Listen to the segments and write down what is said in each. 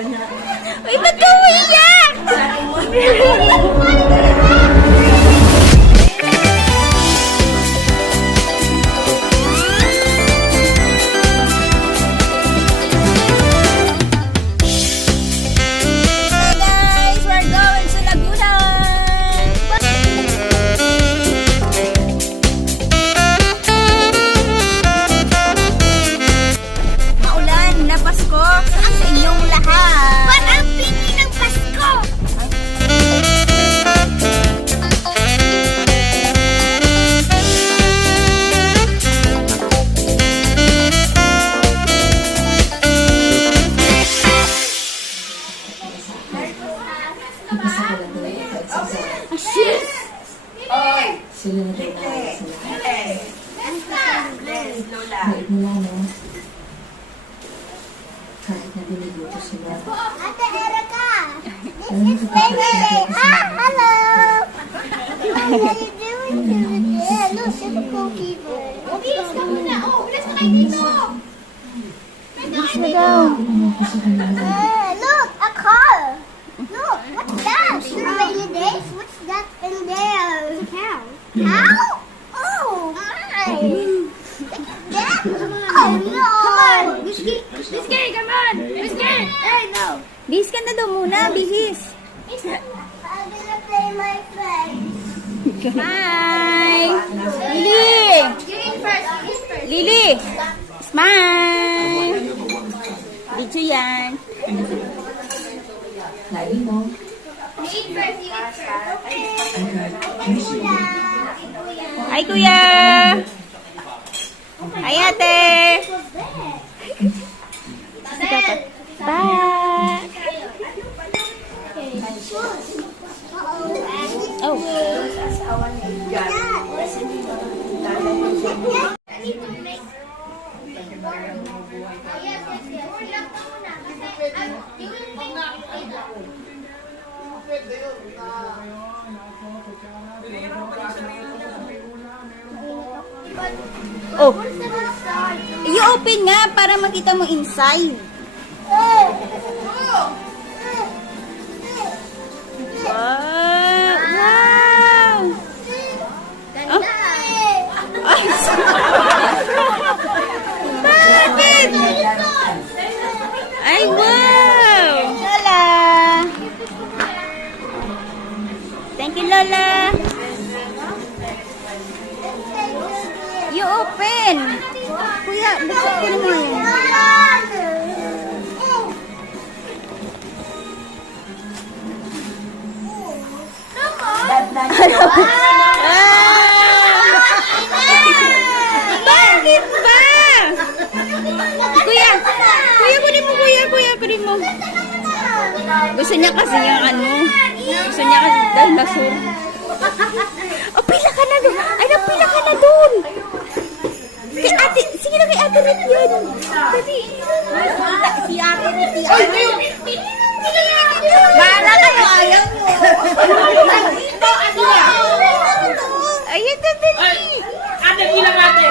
Uy, ba't ka umiiyak? Sila na rin Bait nila, no? Kahit na biniluto sila. Ate Erica! This is Baby! Ah, hello! How are you doing today? Yeah, look, there's a cookie bird. Bilis ka muna! Oh, bilis ka kayo dito! Bilis ka daw! Look, a car! Look, what's that? Rainy days? What's that in there? It's a cow. Cow? Oh, my! That? Oh, no! Come on! Biscuit, come on! Biscuit! Hey, no! Bihis ka na daw muna, bihis. I'm gonna play my friends. Hi! Lily! You eat first, Lily! Smile! Video yan. Lagi mo. You eat first, Hi, kuya! Hi, ate! Bye! Oh. Oh. I-open nga para makita mo inside. Wow! Wow! Oh. Ay, bakit? Ay, wow! Lola! Thank you, Lola! You open! Kuya, buksan ko naman. Bakit ba? Kuya! Kuya, kunin mo, kuya! Kuya, kunin mo. Gusto niya kasi yung ano. Gusto niya kasi dinosaur. Oh, pila ka na doon! Ay, napila ka na doon! Kay ate, sige na kay ate Ruth yan. Dali. Si ate Ruth yan. Ay, kayo! Bahala kayo, ayaw mo. Ito, ano yan? Ayun na, dali. Ate, bilang ate.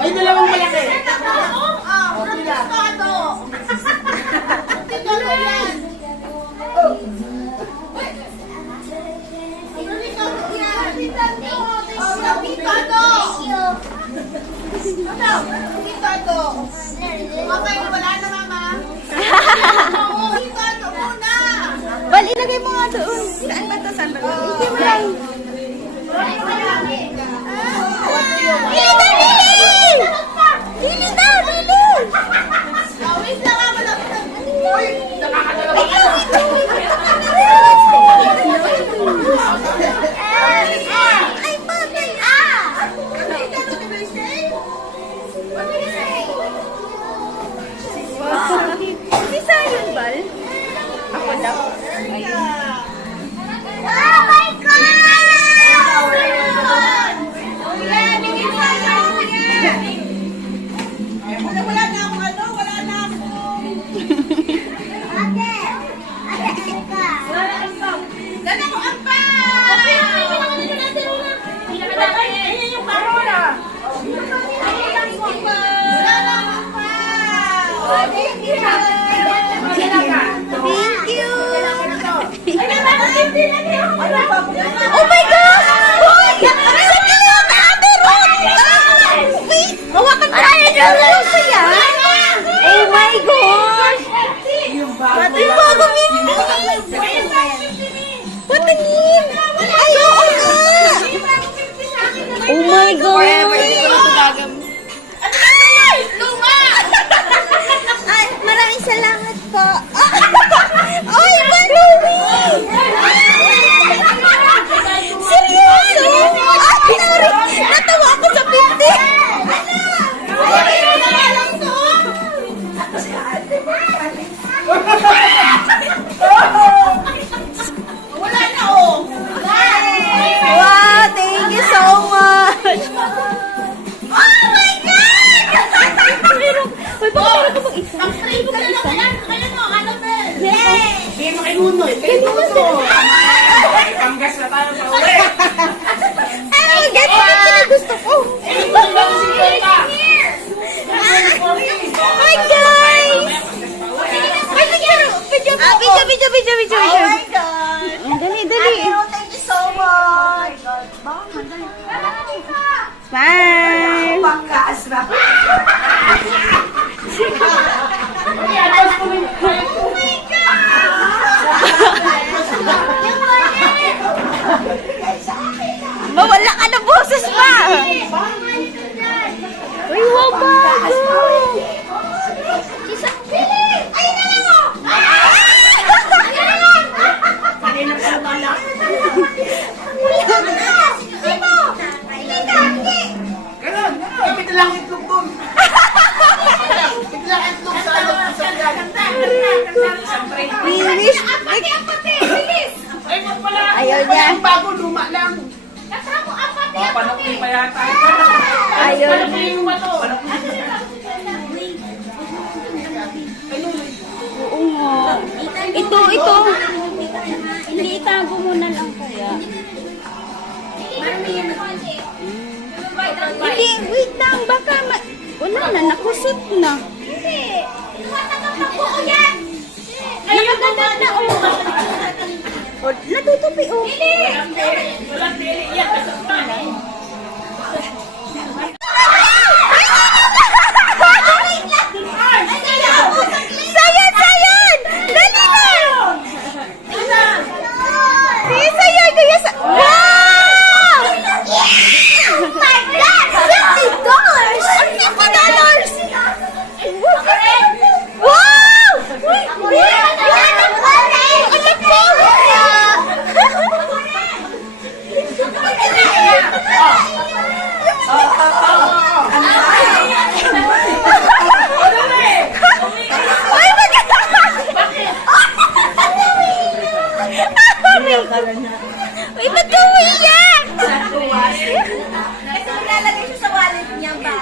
Ay, dalawang malaki. Bal, ilagay mo nga doon. Saan ba ito? Saan ba ito? Ilagay mo lang. Lili na, Lili! Lili na, Lili! Ay, bakit? Si Zion, Bal? Ako daw. Ayun. Oh my God! Wala na akong ano, wala na akong... Ate! Ate Erica! Dala ko ang pa! Ayan yung karona! Wala na akong pa! Oh my gosh! Hoy! Sa cute! Ate Ruth! Wait! Hawakan mo! Ang saya! Oh my gosh! Yung bagong hindi! Patingin! Ay, oo nga! Oh my gosh! Ay, maraming salamat po. Ay, Manowi! Seryoso? Ay, sorry. Natawa ako sa pinti. Wow, thank you so much. Oh my God! Uy, bakit meron ka bang isa? Hindi makinunoy. Kayo Panggas na tayo pa uwi. Ay, ganito na gusto ko. Hi, guys! Ay, picture po. Picture. Oh my God! Dali. Thank you so much! Smile! Pangkas na. Mawala ka ng boses pa! Uy, wow, bago! Ayun na lang! Kanina pa naman. Ganon. Kapit lang ang itlog doon. Kapit lang ang itlog sa ano. We wish... Ay, wag pala. Ayaw niya. Ang bago, luma lang. Panakuli pa yata. Ayaw niya. Panakuli mo ba to? Oo nga. Ito. Hindi, itago mo na lang kaya. Hindi, wait lang. Baka wala na, nakusot na. Nakaganda na, oh. O, natutupi, oh. Walang dili yan. Sayan! Dali na! Sige, sayan! Kaya sa... Wow! Oh my God! $50! Wow! Uy, ba't ka umiyak? Kasi nilalagay siya sa wallet niya ba?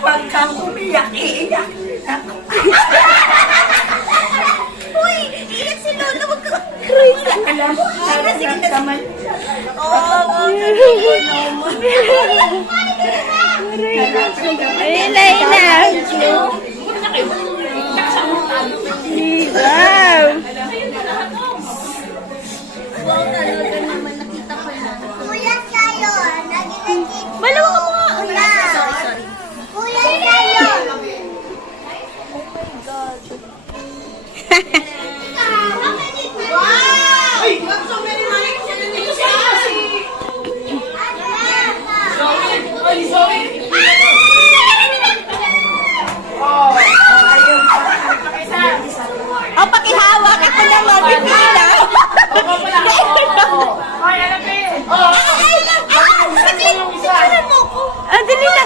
Huwag kang umiyak, iiyak. Uy! Iyak si Lolo! Huwag ka... Alam mo, Sige, naman. Ayun na. Wow! Wow, talaga naman. Nakita ko na. Kuya sa'yo. Nagiging... Malawa ka mga... Sorry. Kuya sa'yo. Wow! Ay, so many money. Ito siya. Ay, sorry. Oh, ayun. O, pakihawak ako naman. Pipila. Oo pala. Ay, alam ko eh. Ah, dali na.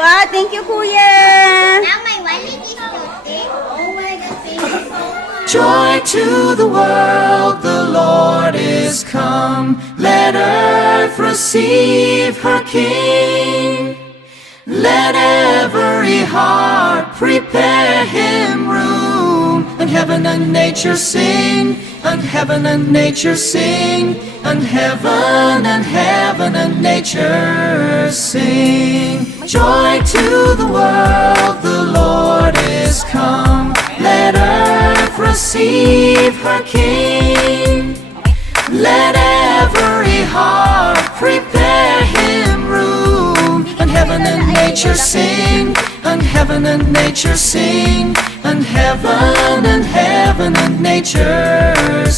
Wow, thank you, Kuya. Now my wallet is toasted. Oh my God, thank you so much. Joy to the world, the Lord is come. Let earth receive her King. Let every heart prepare him room. And heaven heaven and nature sing, and heaven and nature sing, and heaven and nature sing. Joy to the world, the Lord is come. Let earth receive her King. Let every heart prepare him room. And heaven and nature sing, and heaven and nature sing, and heaven and nature